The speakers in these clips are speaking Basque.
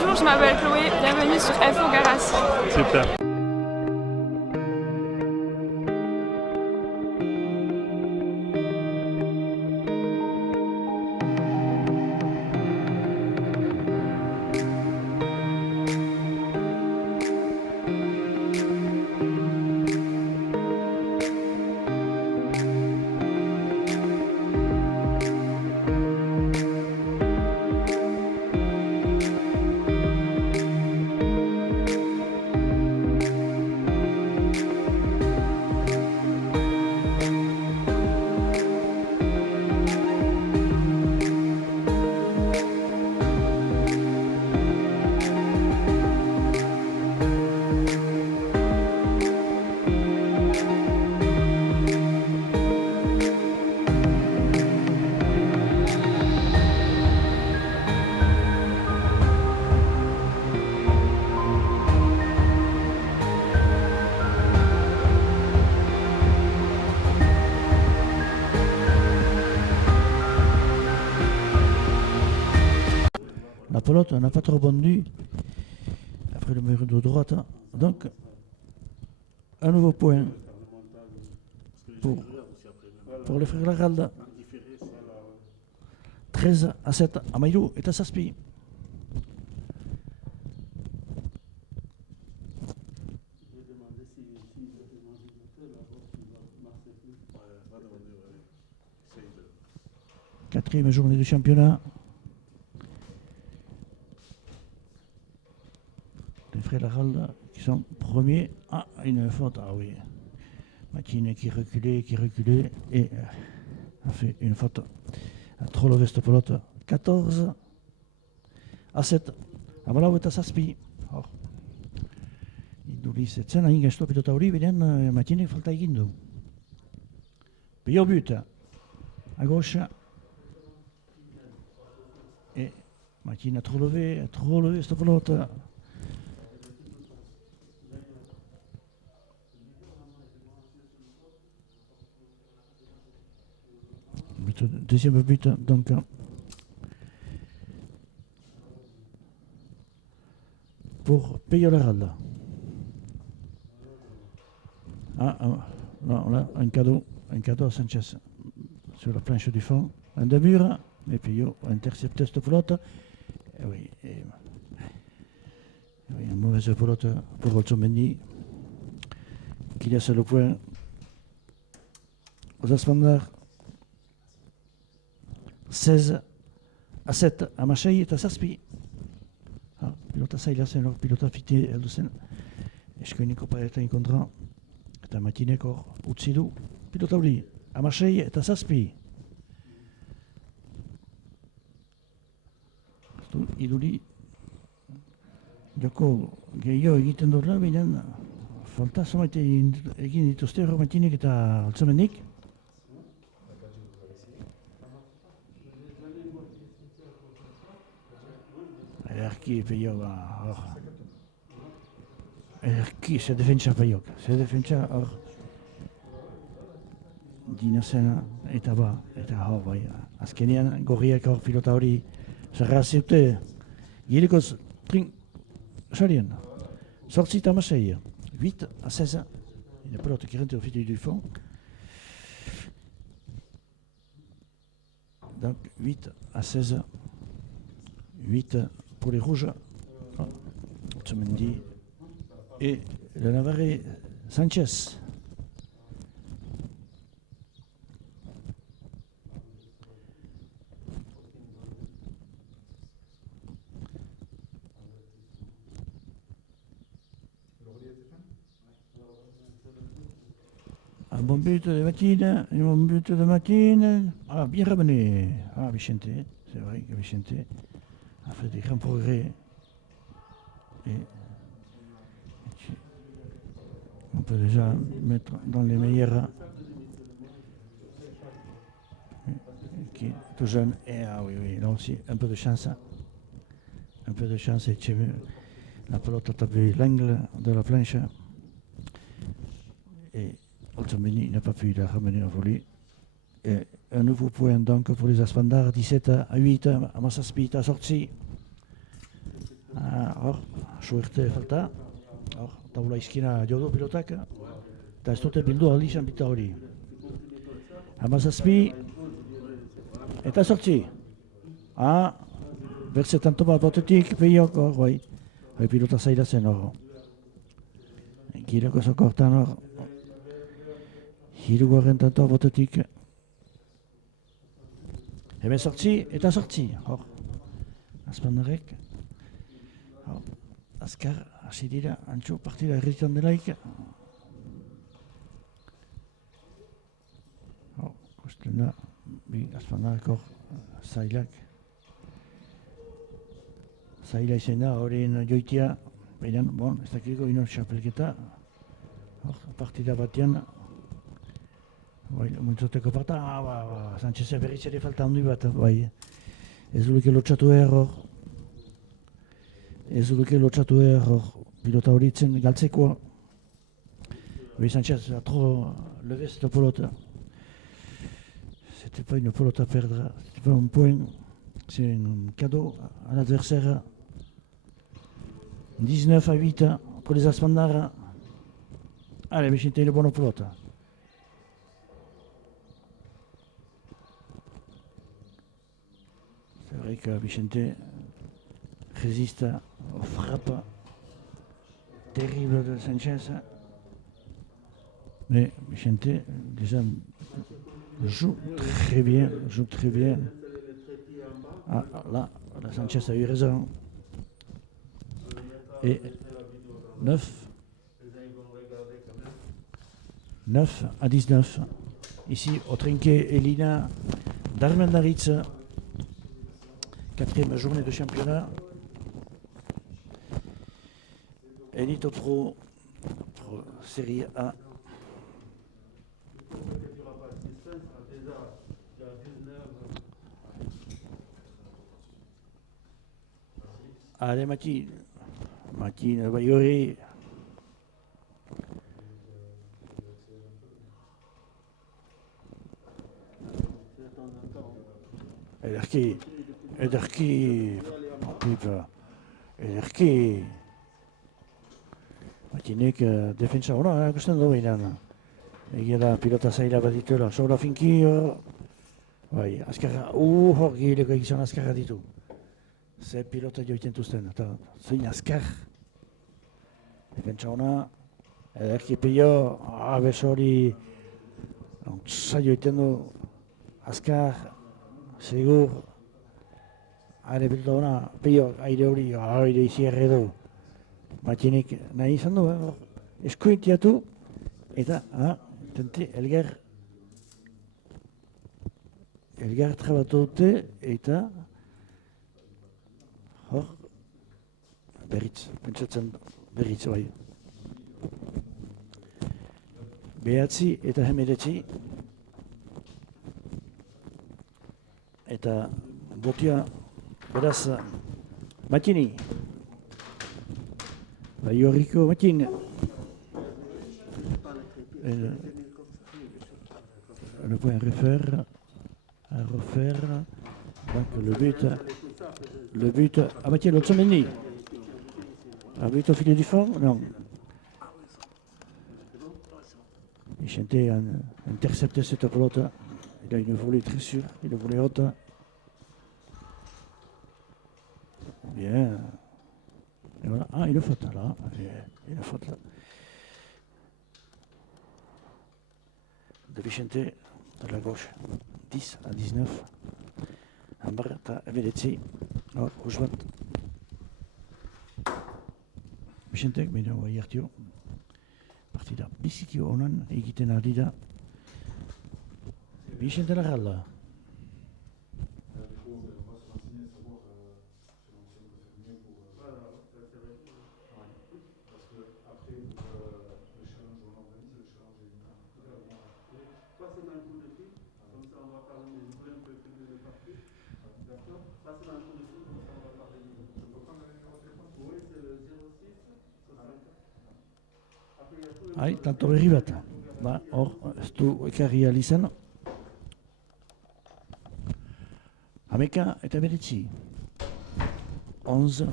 Bonjour, je m'appelle Chloé, bienvenue sur Info Garas. Super. La pelote n'a pas trop rebondi après le mur de droite. Donc, un nouveau point pour les frères Laralde. 13-7. Amaïlou est à Saspi. Quatrième journée du championnat. Les frères Laralde qui sont premiers. Ah, une faute. Ah oui. Matine qui reculait et a fait une faute. A trop levé cette pelote. 14-7. Amalau est à Saspi. Iduli setzen hain gaizto pilota hori, bidean Matinek falta egin du. Pio but. À gauche. Et Matine a trop levé cette pelote. Deuxième but, donc. Pour Peyo Laralde. Non, là, un cadeau à Sanchez sur la planche du fond. Un de mur, et Peyo a intercepté cette pelote. Et oui, une mauvaise pelote pour Olzomendi, qui laisse le point aux Aspandars. 16-7 a Marseille et a Saspi. Pilota zaila zen hor, pilota fiti heldu zen. Eskoineko paretan kontra. Eta Matinek hor utzi du. Pilota hori, a Marseille eta Saspi. Iduri joko gehiago egiten dut baina falta zomait egin dituzte hor Matinek eta Altzomenik. Erki Peyo hor. Erki, se defentsa Peyok. Se defentsa hor. Dina zena eta hor bai. Azkenean gorriak hor pilota hori zerra zeute. Gilikoz trin sarien. Sortzi eta Marseille. 8-16. Une pelote qui rentre au fil du fond. Donc 8-16. 8 pour les rouges. Otsumendi et le Navarrais Sanchez. Un bon but de Matine. Ah, bien ramené. Ah, Vicente, c'est vrai que Vicente a fait des grands progrès. Et on peut déjà mettre dans les meilleurs. Qui est tout jeune. Et ah oui, là aussi, un peu de chance. Un peu de chance. Et la pelote a tapé l'angle de la planche. Et Olzomendi n'a pas pu la ramener en volée. Et un nouveau point donc pour les Aspandars, 17-8, à Massaspi a sorti. hor, suerte falta. Hor, taula izkina jodo pilotak. Eta ez dute bildu aldi izan bita hori. 17 eta 8. Bertze tanto bat botetik behiok, hor, bai. Bai pilota zaila zen hor. Giroko zokortan hor. Hirugarren tanto botetik. Hemen 8 eta 8, hor. Azpandarek. Hor, azkar, hasi dira, antxo partida erritan delaik. Hor, kusten da, bi azpandarek hor, zailak. Zaila izan da, horien joitia, baina, bon, ez dakiko inor xapelketa. Hor, partida batean, bai, muntzoteko parta, Sanchezek berriz ere falta handi bat, bai. Ez duke lotxatu hor. Ez duke lotxatu hor, pilota horitzen galtzekoa. Bai, Sanchez a trop levé cette pelota. C'était pas une pelota à perdre, c'était pas un point. C'est un cadeau à l'adversaire. 19-8 pour les Aspandara. Allez, Vicente, une bonne pelota. C'est vrai que Vicente résiste aux frappes terribles de Sanchez. Mais Vicente, déjà, joue très bien, Là, Sanchez a eu raison. Et 9-19. Ici, au trinquet Elina d'Armendaritz. 4e journée de championnat. Elite Pro Série A. Allez, Matine Bayori. Ederki. Matinek defensa hona, ikusten du behinan. Egia da pilota zaila bat dituela, sobra finki. Bai, azkarra, hor gileko egizan azkarra ditu. Ze pilota joiten tuzten, eta zein azkar. Defensa hona, ederki pio, besori, ontsa joiten du, azkar, segur. Are pilota hona, pio, aire hori, aire izi erredu. Matinek nahi izan du, eskuintiatu, eta, tente, elgar trabatu dute, eta, hor, berriz, pentsatzen berriz, bai. Behatzi eta hemeretzi, eta botia, beraz, Matini. Bayorico Matine. Le point à refaire. Donc le but à Mathieu Lotsameni. Un but au filet du fond, non. Vicente a intercepté cette pelote. Il a une volée très sûre, il a une volée haute. Bien. Et voilà. Une faute là. Une faute là. De Vicente de la gauche. 10-19. Ambarta Velezzi. Hor, rouge bat. Vicentek, bine hori hartio. Partida biziki honan egiten ari da. Vicente Larralda. Tanto berri bat. Hor, ez du ekarri alizan. Hameka eta beretzi. 11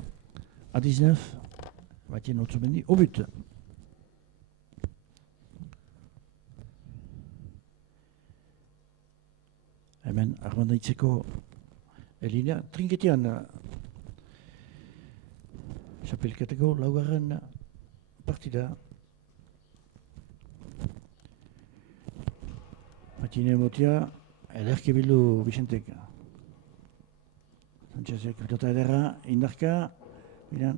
à 19. Mathieu Otsumendi au but. Hemen armandaitzeko Elina trinketian Txapelketako laugarren partida. Matine motia ederki bildu Bicentek. Sanchezek pilota ederra, indarka. Miran,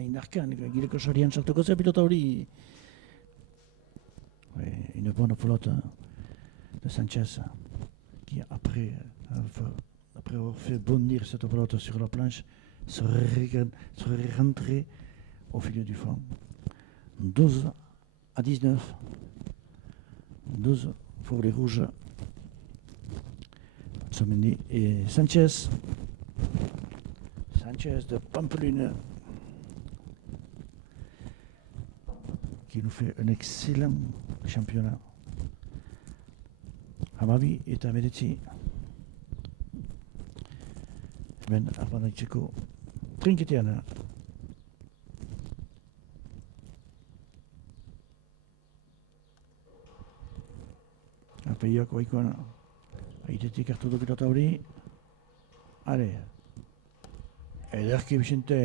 indarka, gireko sarian sartuko zen pilota hori. Une bonne pelote de Sanchez qui après avoir fait bondir cette pelote sur la planche serait rentré au fil du fond. 12 à 19. 12 pour les rouges. Otsumendi et Sanchez. Sanchez de Pampelune qui nous fait un excellent championnat. Hamabi eta Meretzi. Ben armandaitzeko trinketean. Apeiak oikoan aitetik hartu du pilota hori. Are, ederki Vicente.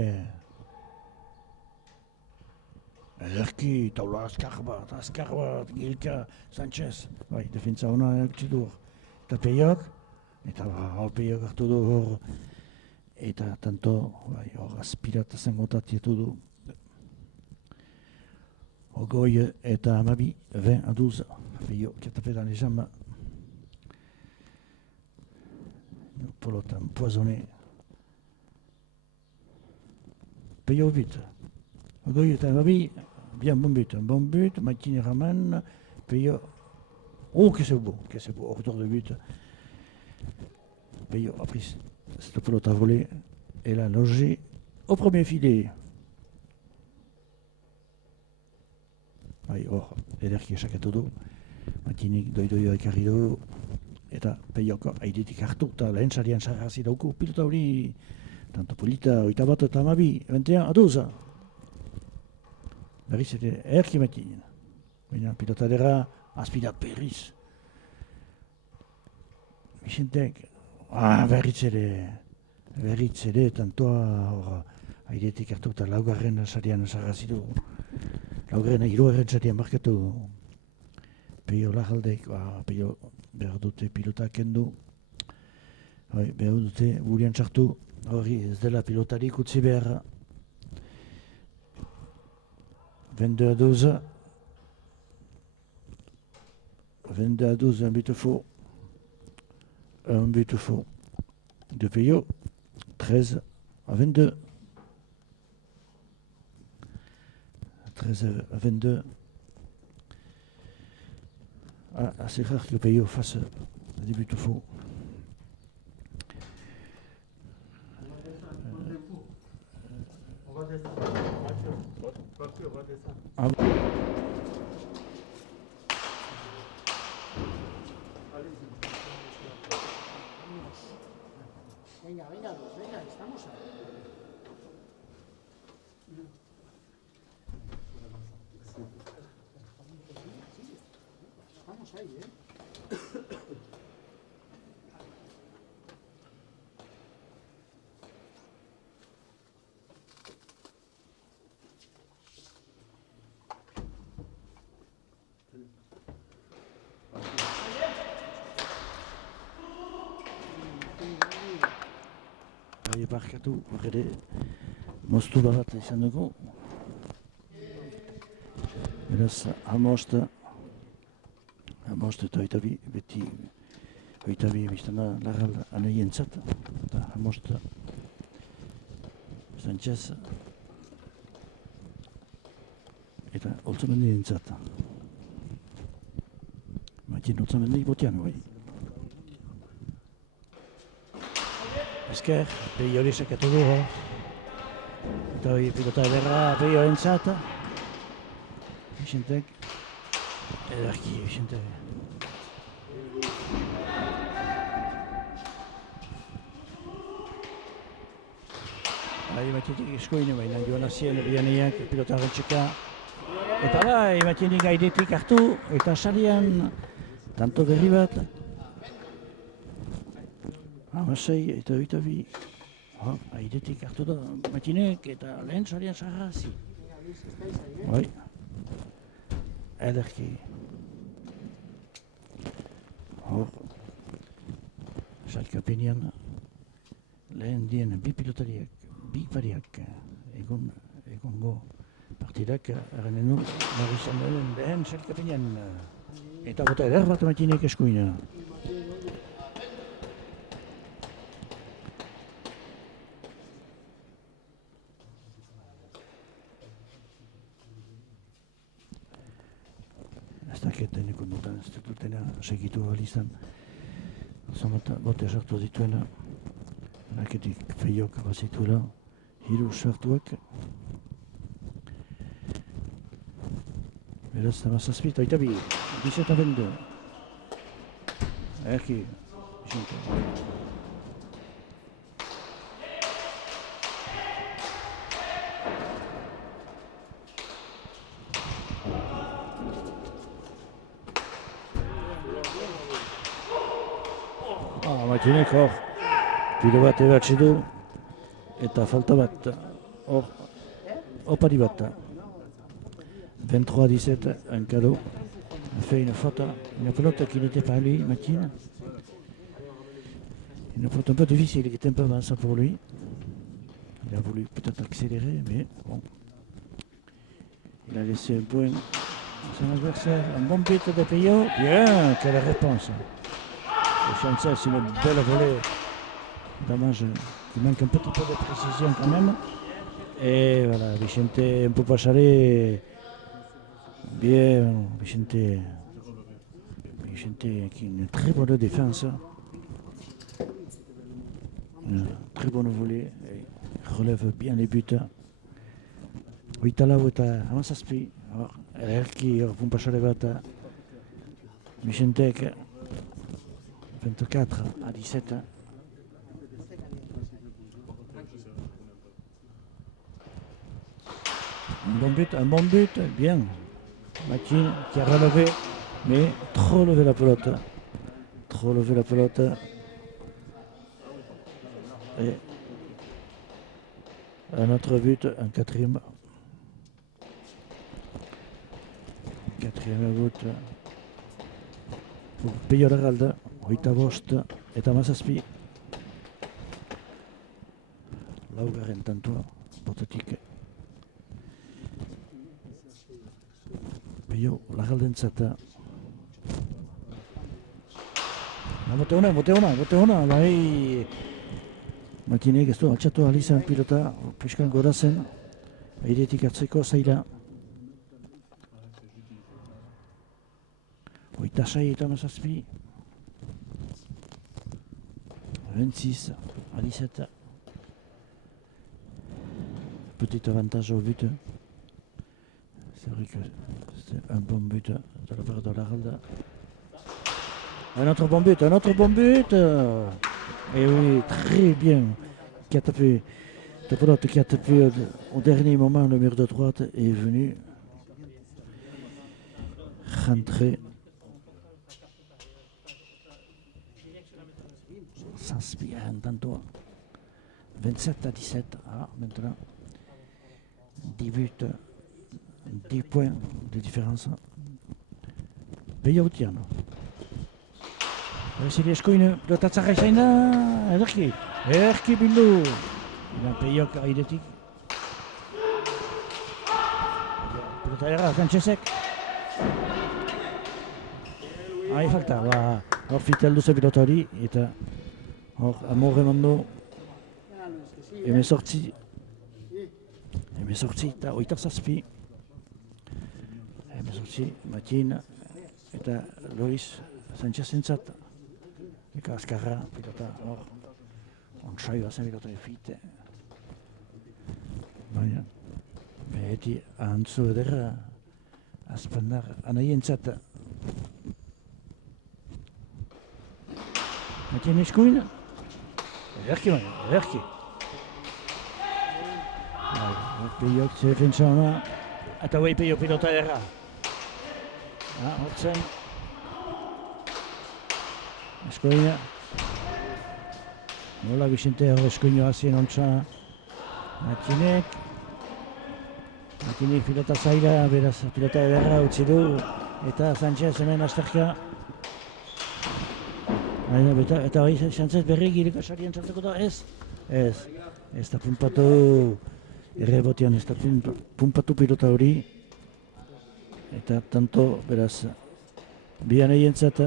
Ederki taula azkar bat, Gilka Sanchez. Bai, defentsa hona erakutsi du. Eta peiak, eta Peiak hartu du hor. Eta tanto, hor aspirata zangota tietu du. Ogoi eta Hamabi, 20 à 12. Peio qui a tapé dans les jambes. Une pelote empoisonnée. Peio au but. Ogoi eta Hamabi, bien bon but. Matine Raman, Peio. Oh, que c'est beau, au retour de but. Peio a pris cette pelote à voler et l'a logé au premier filet. Hor, ederki esakatu du. Matinik doidoioa ekarri du. Eta Peioko airetik hartu eta lehen sarian sarrazi dauku. Pilota hori, tanto polita, 8 eta 12, 21 à 12. Berriz ere erki Matinen. Baina pilota dera, azpidat berriz. Bicentek, berriz ere, tantoa hor airetik hartu eta laugarren sarian sarrazi du. Laugarren hirugarren sarian markatu. Peio lagaldeik, Peio behar dute pilota kendu. Behar dute burian txartu. Hori ez dela pilotarik utzi behar. 22 à 12. 22 à 12, un but faux. Un but faux de Peio. 13 à 22. 13 à 22. C'est rare que Peio fasse des buts faux. On va descendre. Voiture, on va descendre. Venga, estamos ahí. Estamos ahí, Barkatu, horre moztu bat izan dugu. Beraz, hamost eta oitabi, beti oitabi biztana lagal anaien zat. Eta hamost Sanchez eta Otsumendi zat. Matien Otsumendi botian, bai. Esker, Peio hori sakatu du, eta hori pilota ederra Peio entzat. Bicentek, ederki Bicentek. Bai, Matinek eskuine baina joan azien Bianeak pilotaren txeka. Eta bai, Matinek airetik hartu eta salian tanto berri bat. Hamasei eta oita bi. Airetik hartu da Matinek eta lehen salian sarrazi. Bai. Ederki. Hor. Salkapenean lehen dien bi pilotariak, bi pariak egongo partidak errenen du Marizan lehen salkapenean. Eta bota eder bat Matinek eskuina. Ez daketen ikundutan ez dutena segitu balizan. Zamata bote sartu dituena. Raketik feiok bazituela. Hiru sartuak. Beraz, Hamazazpit, oita bi. 17-22. Erki. Isinto. Matinek hor, pilo bat ebatxe du, eta falta bat, hor, opari bat. 23-17, un cadeau. Il a fait une faute qui n'était pas à lui, Matine. Une faute un peu difficile, qui était un peu mince pour lui. Il a voulu peut-être accélérer, mais bon. Il a laissé un point à son adversaire. Un bon but de Payot. Bien, quelle réponse. Le Chancel, c'est une belle volée. Dommage qu'il manque un petit peu de précision quand même. Et voilà, Vicente un peu passeré. Bien, Vicente qui a une très bonne défense. Une très bonne volée. Et relève bien les buts. Vitala eta Hamazazpi. Erki hor pasare bat. Vicentek 24-17. Un bon but, bien. Matine qui a relevé, mais trop levé la pelote. Trop levé la pelote. Et un autre but, un quatrième. Quatrième but pour Peio Larralde. Hogeita bost eta Hamazazpi. Laugarren tantua, botatik. Peio Larraldentzat. Bote ona, bai. Matinek ez du altxatu alizan pilota, piskan gora zen. Airetik atzeko zaila. Hogeita sei eta Hamazazpi. 26-17. Petit avantage au but. C'est vrai que c'est un bon but de la part de Larralde. Un autre bon but. Et oui, très bien. Qui a tapé, qui a tapé au dernier moment le mur de droite est venu rentrer. S'inspire tanto. 27-17. Ah, maintenant 10 buts, 10 points de différence. Peio Tiano. Sili eskuin pilotatzarra izain da. Erki bildu. Peiok airetik. Pilota erra, Sanchezek. Falta, hor fitel duze pilota hori, eta hor amor emando. Hemezortzi eta oita zazpi. Hemezortzi, Matin eta Lois Sanchezentzat. Eka azkarra, pilota hor. Ontsai bazen pilota efite. Baina, beti ahantzu ederra azpandar anaientzat. Matin eskuin. Ederki. Peiok ze defentsa ona. Eta bai Peiok pilota erra. Hortzen. Eskoina. Nola Vicente hor eskoino hazien ontsa. Matinek pilota zaila, beraz pilota ederra utzi du. Eta Sánchez hemen azterka. Eta hori Sánchez berri gireko sarien txartuko da, ez? Ez da pumpatu, errebotean ez da pumpatu pilota hori. Eta tanto, beraz, bian egientzat,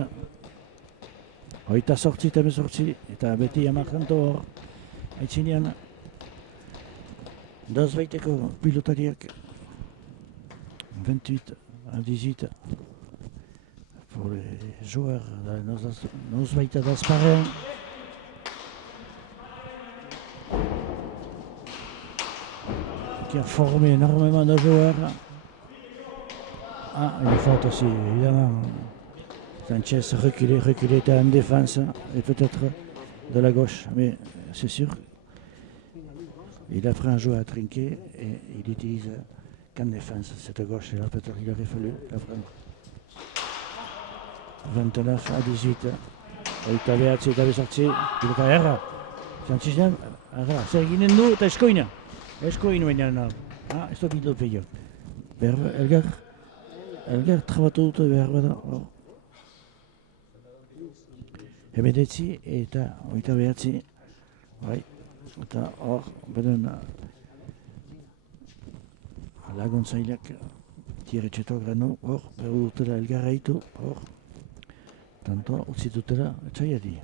28-18, eta beti amakanto hor, haitzinean, daz baiteko pilotariak, 28-18, pour les joueurs, nos baita d'Azparen. Qui a formé énormément de joueurs. Une faute aussi, évidemment. Sanchez reculé était en défense et peut-être de la gauche, mais c'est sûr. Il a pris un joueur à trinquer et il utilise qu'en défense cette gauche. Et là peut-être il aurait fallu la prendre. 29-18. Oitabeatzi eta bezortzi. Pilota erra. Sanchizen, erra. Zer eginen du eta eskoina. Eskoin baina. Ez da bildu Peiok. Elgar trabatu dute behar bada. Hemeretzi eta oitabeatzi. Bai. Eta hor, beden laguntzaileak tiretxeto grano, hor, berdu dutela elgarra hitu, hor. Tanto utzi dutela etxaiari.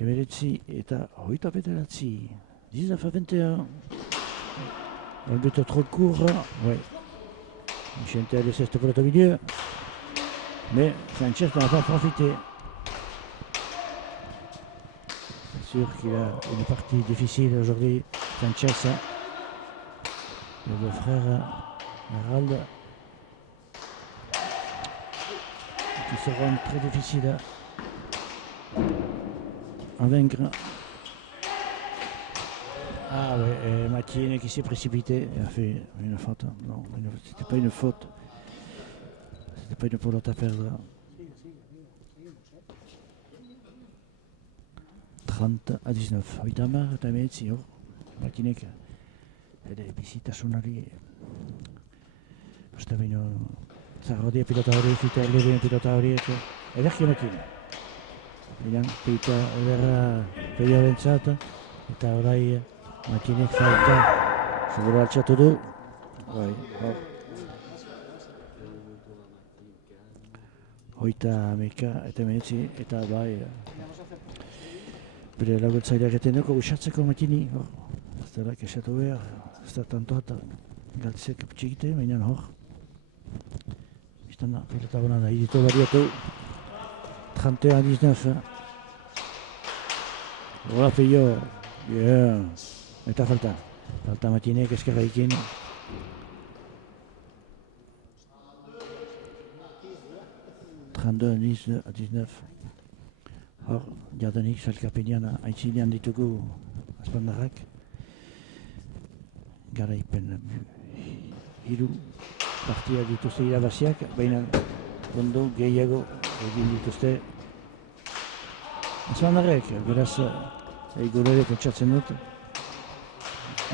Hemeretzi eta hoita bederatzi. 19-21. Un but trop court. Ouais. Vicente a laissé cette pelote au milieu. Mais Sanchez n'en a pas profité. C'est sûr qu'il a une partie difficile aujourd'hui. Sanchez. Le frère Harald. Qui seront très difficiles à vaincre. Ah ouais, Mathieu qui s'est précipité et a fait une faute. Non, c'était pas une faute. C'était pas une pelote à perdre. 30-19. Oitamar eta emeetzi hor. Matinek ere bizitasunari. Uste baino zarrodia pilota hori, fita erdien pilota horiek. Ederki honekin. Bilan, peita ederra peio bentsat. Eta orai Matinek falta. Segura altxatu du. Bai, hor. Hoita ameka eta emeetzi eta bai. Bere laguntzaileak eteneko usatzeko Matini. Ez dara kesatu behar. Ez da tanto eta galtzek txikite, baina hor. Biztan da, pilota bona da, iditu bariatu. 31-19. Hola, Peio. Bien. Eta falta. Falta Matinek eskerra ikin. (32-19). Hor, jadanik salkapenean aitzinean ditugu azpandarrak. Garaipen hiru partia dituzte irabaziak, baina ondo gehiago egin dituzte azpandarrek. Beraz, gure pentsatzen dut.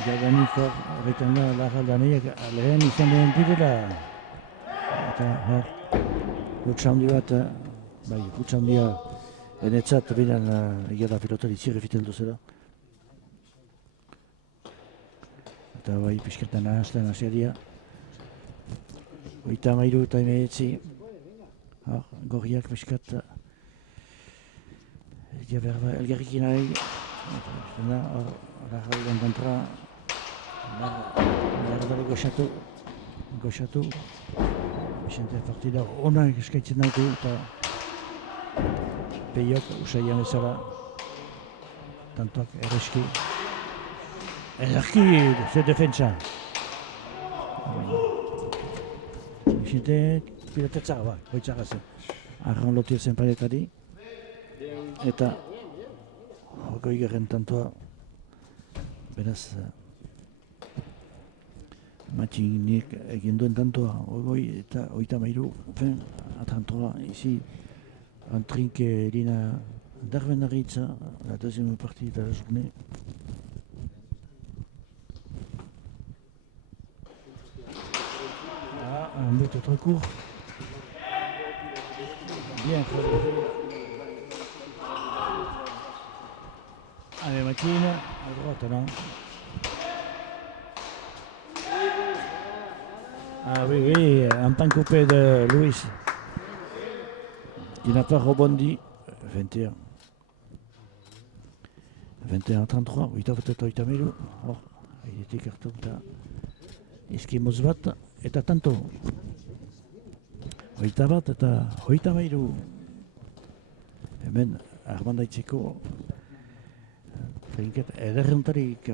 Jadanik horretan da lagaldaneiak lehen izan den direla. Eta hor, gutsa handi bat, bai, gutsa handia enetzat bilan egia da pilotari zirri fiteldu zela. Eta bai, pixkertan ahazten aseria. Oita mairu eta emeetzi. Gorriak pixkat egia berba elgarrikin nahi. Eta hor, lagaldan kontra. Lerdare goxatu. Vicente partida ona eskaitzen nahi eta Peiok usaian ezala tantoak erreski. Ederki, ze defentsa. Vicente pilotetzara, ba, hoitzara zen. Arran lotir zen paiekari. Eta hogoi garen tantoa beraz Matxinik egin duen tantoa, ogoi eta oita mairu, à 33, ici, en Trinquerina d'Arvenaritza, la deuxième partie de la journée. Ah, un but trop court. Bien relevés. Allez, Matine, à droite, non? Ah oui, oui, un temps coupé de Louis, qui n'a pas rebondi. 21. 21-33, oita bat oita mairu. Hor, airetik hartu eta eskimoz bat, eta tanto. Oita bat eta oita mairu. Hemen, arbandaitzeko trinket ederrentarik.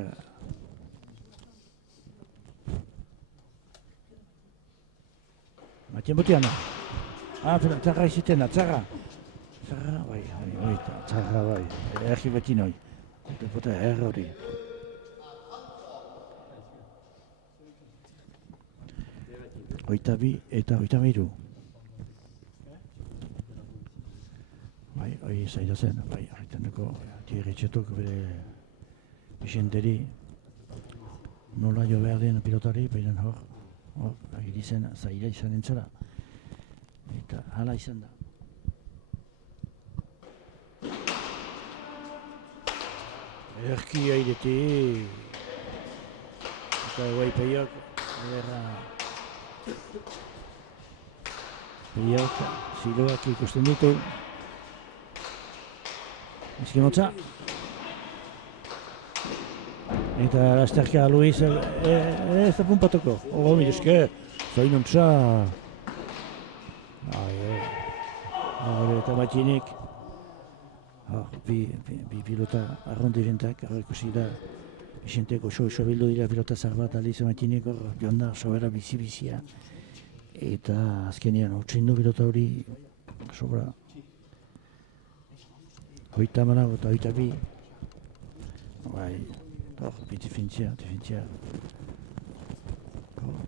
Matien Botiana. Ah, txarra izitena, txarra. Txarra, bai, txarra, bai. Erki batinoi. Eta bota hori. Oita bi eta oita mairu. Bai, hori zaila zen, bai, horretaneko Thierry-Txetok bere Bixenteri nola jo behar den pilotari, baina hor, agiri zen, zaila izan entzara. Eta hala izan da. Erki airetik. Eta guai peiok, ederra. Peiok, ziloak ikusten ditu. Eskimotza. Eta lasterka Luis, ez da punpatuko. Mire esker, zain ontsa. Eta Matxinik. Bi pilota arrondirentak, ikusi da Bixenteko oso bildu dira pilota zar bat aliz Matxinik hor joan da sobera bizi-bizia. Eta azkenean hotxindu pilota hori sobra. Hoita manau eta hoita bi. Bai, hor, difintzia.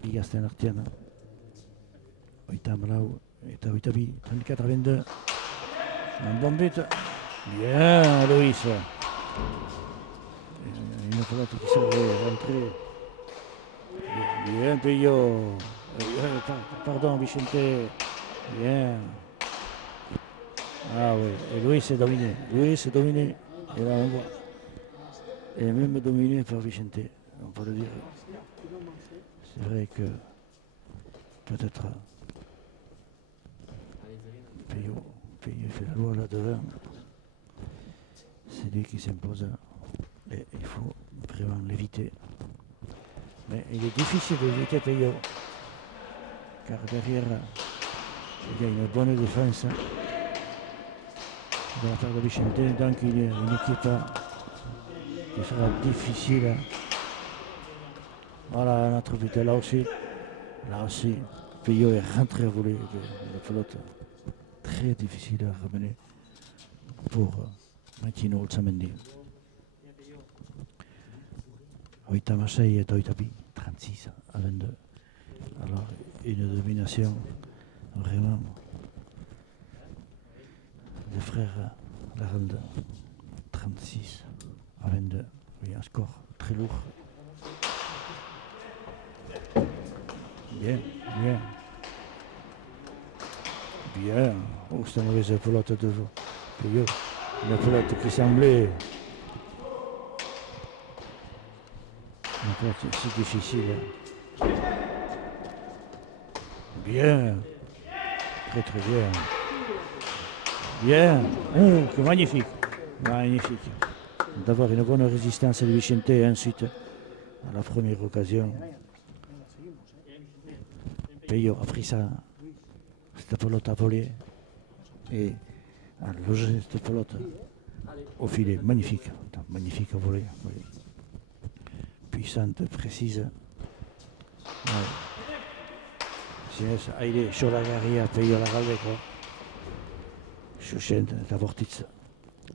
Bi gazten artean. Hoita manau eta hoita bi. 34-22. Un bon but. Bien, Loïs. Une pelote qui s'est rentrée. Bien, Payot. Pardon, Vicente. Bien. Ah oui, et Louis est dominé. Et là, on voit. Et même dominé par Vicente, on peut le dire. C'est vrai que peut-être Payot fait la loi là devant. C'est lui qui s'impose et il faut vraiment l'éviter. Mais il est difficile d'éviter Payot, car derrière il y a une bonne défense de la part de Vicente, donc il y a une équipe qui sera difficile. Voilà notre but là aussi, Payot est rentré à voler de pelote, très difficile à ramener pour Matino Olzamendi. Oita masei eta oita bi, 36 à 22. Alors, une domination vraiment des frères Larande, 36 à 22. Oui, un score très lourd. Bien. Oh, c'est une mauvaise pelote de Payot. Une pelote qui semblait une pelote si difficile. Bien. Très bien. Bien. Oh, magnifique. D'avoir une bonne résistance de Vicente et ensuite, à la première occasion, Payot a pris cette pelote à voler et a logé cette pelote au filet. Magnifique à voler. Oui. Puissante, précise. Ouais. Zinez, aire xolagarria Payot lagaldeko. Xuxent eta bortitz.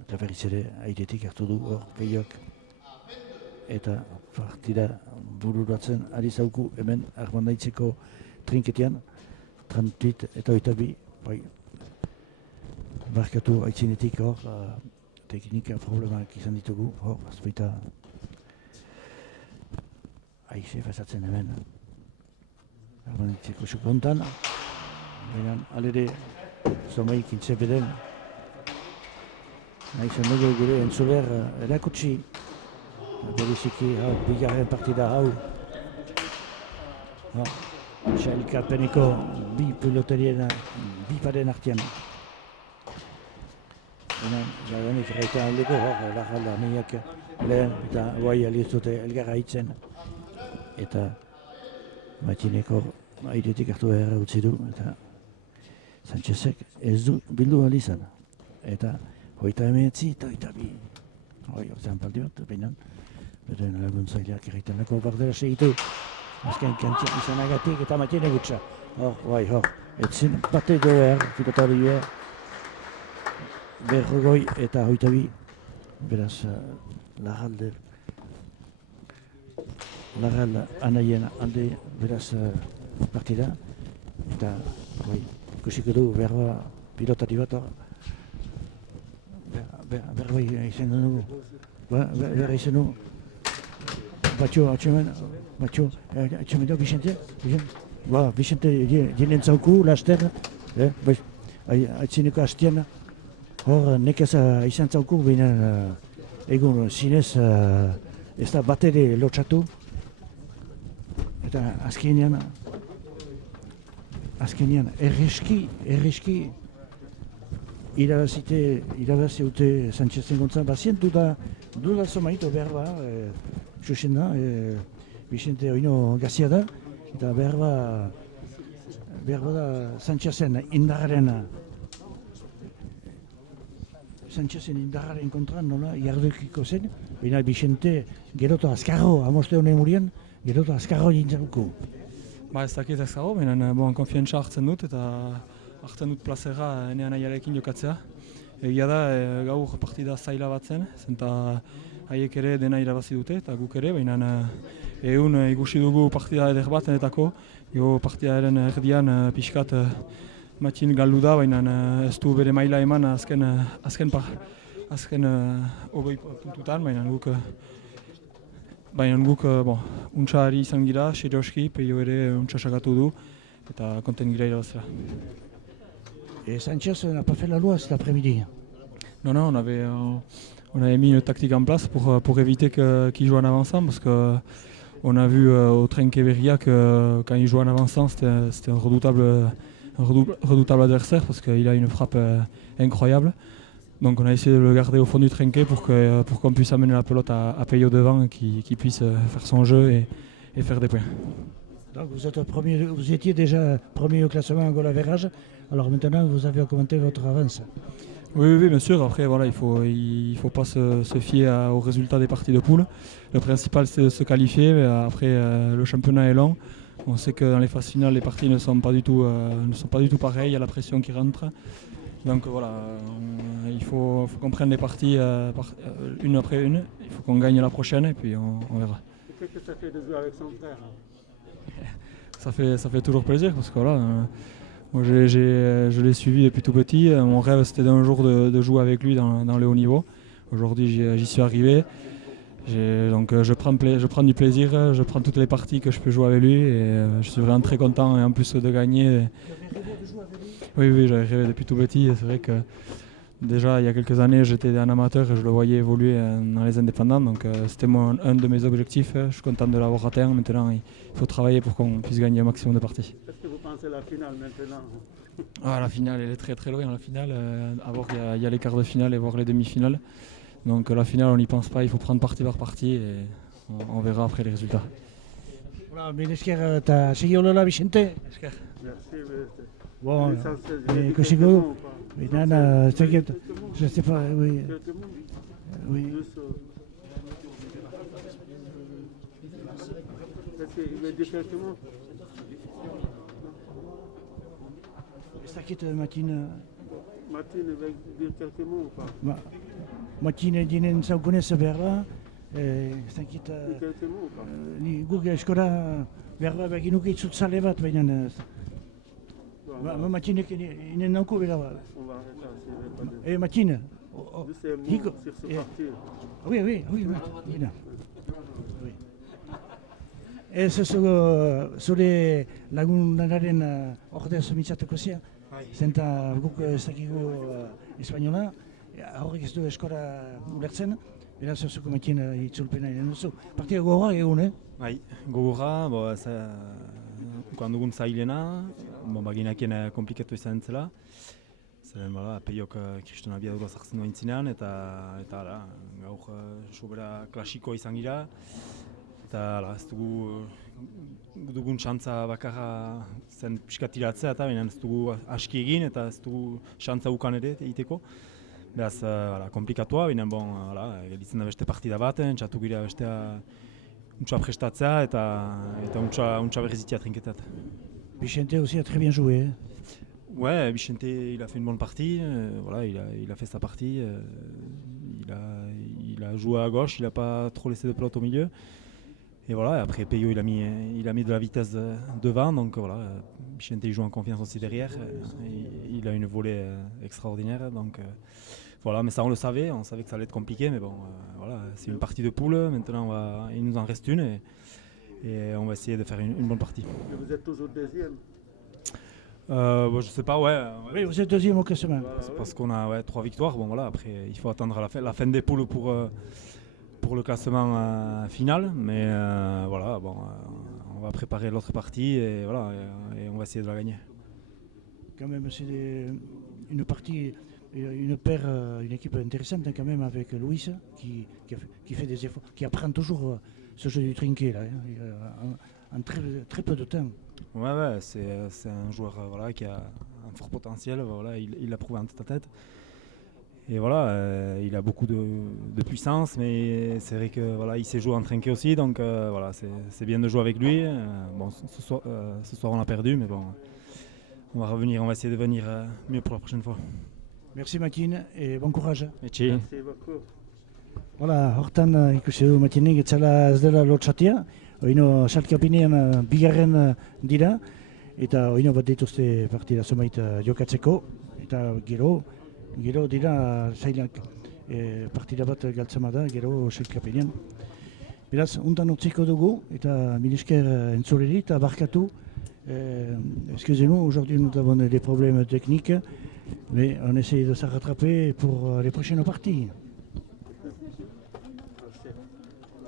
Eta berriz ere airetik hartu du hor Payok. eta partida bururatzen ari zauku hemen Armandaitzeko trinketean 38 eta 22 bai barkatu aitzinetik hor teknika problemak izan ditugu hor azpeita aixe fasatzen hemen Armandaitzeko sukontan baina alere zomaik intzepeden nahi zen dugu gure entzuler erakutsi bereziki bigarren partida hau sailkapeneko bi piloterien bi paren artean Jadanik erraita aldeko lagalda meiak lehen eta guai aliozute elgarra hitzen eta Matineko airetik hartu behar utzi du eta Sanchezek ez du bildu alizan eta hoita emeetzi eta hoita bi orzean paldi bat behinan beren laguntzaileak erraitanako bardera segitu azken kantziak izanagatik eta Matine gutxa etzin bate doer pilotari berrogoi eta hoita bi beraz Lagal anaien alde beraz partida eta ikusiko du berba pilotari bat berrogoi izan dugu berra izan dugu atxemen da Vicente dinen zauku laster aitzineko hastian hor nekez izan zauku baina egun zinez ez da bat ere lotxatu eta azkenean erreski irabazi dute Sanchezen gontzan bazien duda zomaito berba Xuxena, Vicente oino gazia da eta berba da Sanchezen indarraren kontra nola jardukiko zen baina Vicente geroto azkarro amoste honen murien geroto azkarro jintzauko ez dakit azkarro, baina konfiantza hartzen dut eta hartzen dut plazera enean aiarekin jokatzea egia da gaur partida zaila bat zen zenta haiek ere dena irabazi dute eta guk ere, baina egun ikusi dugu partida eder bat enetako partidaren erdian pixkat Matin galdu da, baina ez du bere maila eman azken hogei puntutan, baina guk untsa ari izan gira, serioski, peio ere untsa sakatu du eta konten gira irabazera. Sanchez n'a pas fait la loi cet après-midi. Non, on avait mis une tactique en place pour éviter qu'il joue en avançant parce qu'on a vu au Trenqueveria que quand il joue en avançant c'était un redoutable adversaire parce qu'il a une frappe incroyable. Donc on a essayé de le garder au fond du trinquet pour qu'on puisse amener la pelote à Peyo devant et qu'il puisse faire son jeu et faire des points. Donc vous étiez déjà premier au classement en goal average, alors maintenant vous avez augmenté votre avance. Oui, bien sûr. Après, voilà, il faut pas se fier aux résultats des parties de poule. Le principal, c'est de se qualifier. Mais après, le championnat est long. On sait que dans les phases finales, les parties ne sont pas du tout pareilles. Il y a la pression qui rentre. Donc voilà, il faut qu'on prenne les parties une après une. Il faut qu'on gagne la prochaine et puis on verra. Qu'est-ce que ça fait de jouer avec son frère? Ça fait toujours plaisir parce que voilà. Moi, je l'ai suivi depuis tout petit. Mon rêve, c'était d'un jour de jouer avec lui dans le haut niveau. Aujourd'hui, j'y suis arrivé. Donc, je prends du plaisir. Je prends toutes les parties que je peux jouer avec lui. Et je suis vraiment très content. Et en plus de gagner. Oui, j'avais rêvé depuis tout petit. C'est vrai que déjà, il y a quelques années, j'étais un amateur et je le voyais évoluer dans les indépendants. Donc, c'était un de mes objectifs. Je suis content de l'avoir atteint. Maintenant, il faut travailler pour qu'on puisse gagner un maximum de parties. Qu'est-ce que vous pensez de la finale maintenant? La finale, elle est très très loin. La finale, il y a les quarts de finale et voir les demi-finales. Donc la finale, on n'y pense pas. Il faut prendre partie par partie et on verra après les résultats. Voilà, mais esker eta segi hola Vicente. Esker. Merci. Bon, ikusiko du. Je sais pas, oui. Quelques mots? Oui. Est-ce qu'il veut dire quelques mots? Ez dakit Matine Martine veut dire quelques mots ou pas? Matine dinen zaukunez berra Ez dakit, Quelques mots, quoi. ni guk eskora behar begin nuke itzutzale bat, baina Bon, matxinek inen nauko bera ba. on va arrêter s'il n'y avait pas de... Matxine. Juste ces mots Higo. sur ce parti. Oui, dina. Oui. Ez zure lagunaren ordez mintzatuko zia, zenta guk ez dakigu espainola, horrek ez du eskora ulertzen, beraz zuko matxin itzulpena inen duzu. Partida gogorra egun, Bai, gogorra, ukan dugun zailena, baginakien komplikatu izan zela. Zeren, peiok kristona abiadura zartzen duen zinean, eta gaur sobera klasiko izan gira. Eta ez dugun txantza bakarra zen pixka tiratzea, eta ez dugu aski egin, eta ez dugu txantza ukan ere egiteko. Beraz, komplikatua, baina gelditzen da beste partida bat, txatu gira bestea untsa prestatzea eta untsa berrezitia trinketat. Vicente aussi a très bien joué. Ouais, Vicente, il a fait une bonne partie, il a fait sa partie, il a joué à gauche, il n'a pas trop laissé de pelote au milieu. Et voilà, après Peyo il a mis de la vitesse devant, donc Vicente il joue en confiance aussi derrière, il a une volée extraordinaire, donc mais ça on le savait, on savait que ça allait être compliqué, mais c'est une partie de poule, maintenant il nous en reste une et on va essayer de faire une bonne partie. Et vous êtes toujours deuxième. Je sais pas, Oui, vous êtes deuxième au classement. C'est parce qu'on a 3 victoires, après il faut attendre la fin des poules pour le classement final, mais on va préparer l'autre partie et on va essayer de la gagner. Quand même, c'est une partie, une équipe intéressante quand même avec Luis qui fait des efforts, qui apprend toujours ce jeu du trinquet là, en très peu de temps. Ouais, c'est un joueur qui a un fort potentiel, il l'a prouvé en tête à tête. Et il a beaucoup de puissance, mais c'est vrai qu'il sait jouer en trinquet aussi, donc c'est bien de jouer avec lui. Ce soir on a perdu, mais on va revenir, on va essayer de venir mieux pour la prochaine fois. Merci Matine et bon courage. Merci beaucoup. Hortan ikusi du Matinek etzala ez dela lotxatia, oino salkapinean bigarren dira, eta oino bat dituzte partida zomait jokatzeko, eta gero dira zailak partida bat galtzama da, gero salkapinean. Beraz, untan utziko dugu, eta milesker entzuleri eta barkatu. Excusez-nous, aujourd'hui nous avons des problèmes techniques, mais on essaie de se rattraper pour les prochaines parties.